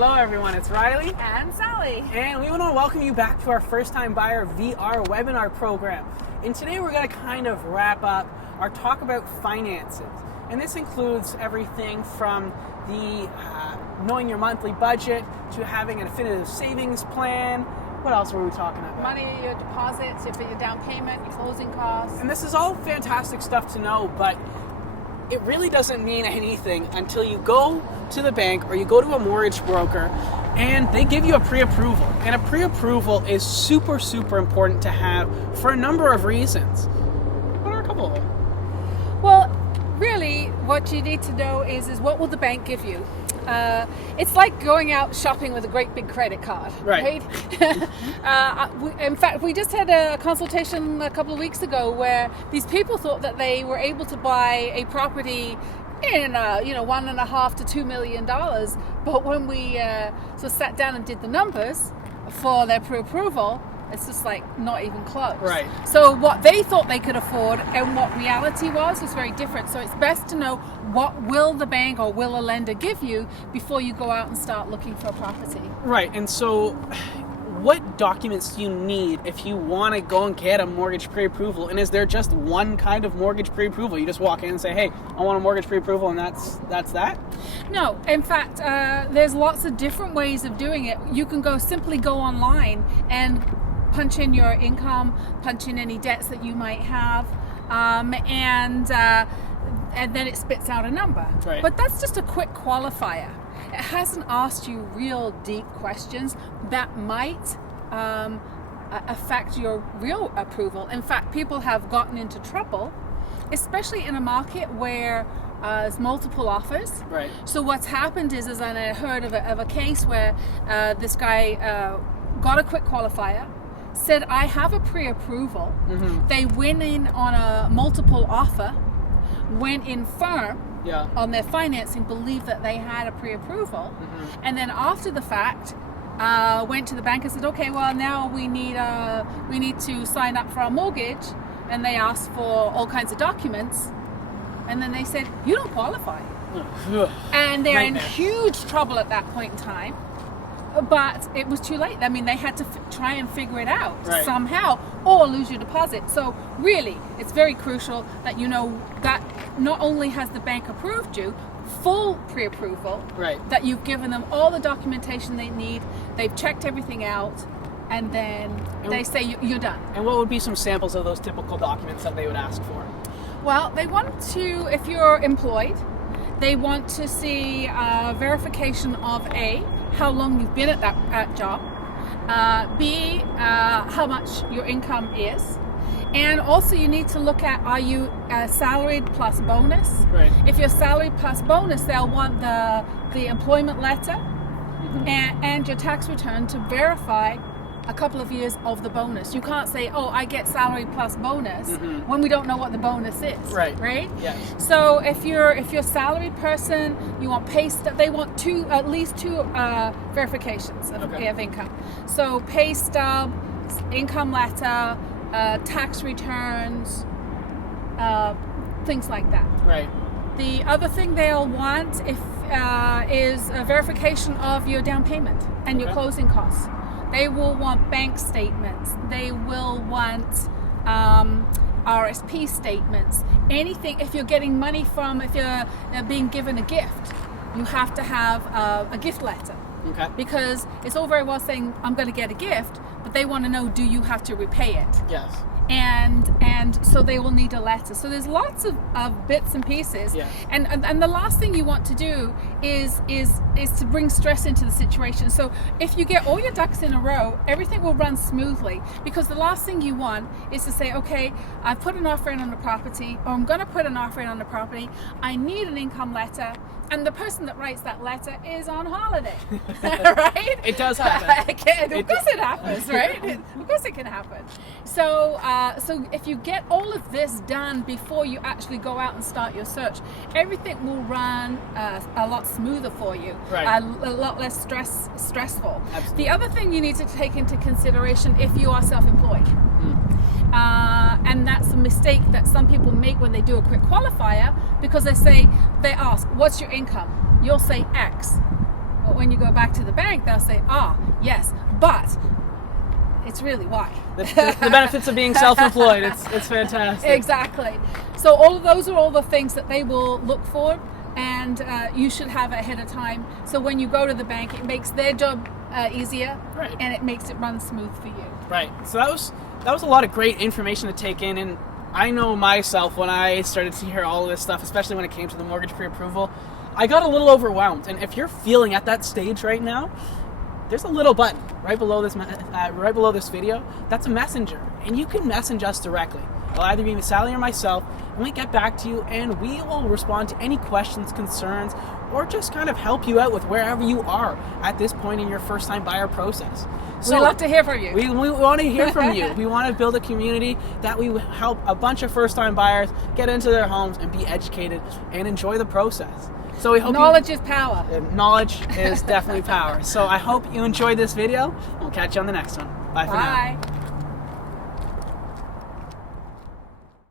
Hello everyone, it's Rylie and Sally. And we want to welcome you back to our first time buyer VR webinar program. And today we're going to kind of wrap up our talk about finances. And this includes everything from the knowing your monthly budget to having an definitive savings plan. What else were we talking about? Money, your deposits, your down payment, your closing costs. And this is all fantastic stuff to know, but it really doesn't mean anything until you go to the bank or you go to a mortgage broker and they give you a pre-approval. And a pre-approval is super, super important to have for a number of reasons. What are a couple of them? Well, really, what you need to know is what will the bank give you? It's like going out shopping with a great big credit card, right? In fact, we just had a consultation a couple of weeks ago where these people thought that they were able to buy a property in $1.5 to $2 million, but when we sat down and did the numbers for their pre-approval, it's just like not even close. Right. So what they thought they could afford and what reality was very different. So it's best to know what will the bank or will a lender give you before you go out and start looking for a property. Right. And so what documents do you need if you want to go and get a mortgage pre-approval? And is there just one kind of mortgage pre-approval? You just walk in and say, hey, I want a mortgage pre-approval, and that's that? No. In fact, there's lots of different ways of doing it. You can simply go online and punch in your income, punch in any debts that you might have, and then it spits out a number. Right. But that's just a quick qualifier. It hasn't asked you real deep questions that might affect your real approval. In fact, people have gotten into trouble, especially in a market where there's multiple offers. Right. So what's happened is I heard of a case where this guy got a quick qualifier, said, I have a pre-approval. Mm-hmm. They went in on a multiple offer, went in firm on their financing, believed that they had a pre-approval, and then after the fact, went to the bank and said, okay, well now we need to sign up for our mortgage, and they asked for all kinds of documents, and then they said, you don't qualify. And they're in huge trouble at that point in time. But it was too late. I mean, they had to try and figure it out somehow, or lose your deposit. So really, it's very crucial that you know that not only has the bank approved you, full pre-approval, that you've given them all the documentation they need, they've checked everything out, and then they say you're done. And what would be some samples of those typical documents that they would ask for? Well, they want to, if you're employed, they want to see verification of A, how long you've been at that job, B, how much your income is, and also you need to look at, are you salaried plus bonus? Right. If you're salaried plus bonus, they'll want the employment letter and your tax return to verify a couple of years of the bonus. You can't say, oh, I get salary plus bonus when we don't know what the bonus is. Right? Yes. So if you're a salaried person, you want pay stub. They want at least two verifications of income. So pay stub, income letter, tax returns, things like that. Right. The other thing they'll want is a verification of your down payment and your closing costs. They will want bank statements. They will want RSP statements. Anything, if you're getting money if you're being given a gift, you have to have a gift letter. Okay. Because it's all very well saying, I'm going to get a gift, but they want to know, do you have to repay it? Yes. And so they will need a letter. So there's lots of bits and pieces. Yeah. And the last thing you want to do is to bring stress into the situation. So if you get all your ducks in a row, everything will run smoothly, because the last thing you want is to say, okay, I've put an offer in on the property, or I'm going to put an offer in on the property. I need an income letter. And the person that writes that letter is on holiday, right? It does happen. Of course it happens, right? Of course it can happen. So if you get all of this done before you actually go out and start your search, everything will run a lot smoother for you, a lot less stressful. Absolutely. The other thing you need to take into consideration if you are self-employed, and that's a mistake that some people make when they do a quick qualifier, because they ask, what's your income? You'll say X. when you go back to the bank, they'll say, yes, but it's really why. The benefits of being self-employed. It's fantastic. Exactly. So all of those are all the things that they will look for, and you should have ahead of time. So when you go to the bank, it makes their job easier, right, and it makes it run smooth for you. Right. So that was a lot of great information to take in, and I know myself when I started to hear all of this stuff, especially when it came to the mortgage pre-approval, I got a little overwhelmed. And if you're feeling at that stage right now, there's a little button right below this video. That's a messenger, and you can message us directly. It'll either be Sally or myself, and we get back to you, and we will respond to any questions, concerns, or just kind of help you out with wherever you are at this point in your first-time buyer process. So we love to hear from you. We want to hear from you. We want to build a community that we help a bunch of first-time buyers get into their homes and be educated and enjoy the process. So we hope knowledge is power. Knowledge is definitely power. So I hope you enjoyed this video. We'll catch you on the next one. Bye for now. Bye.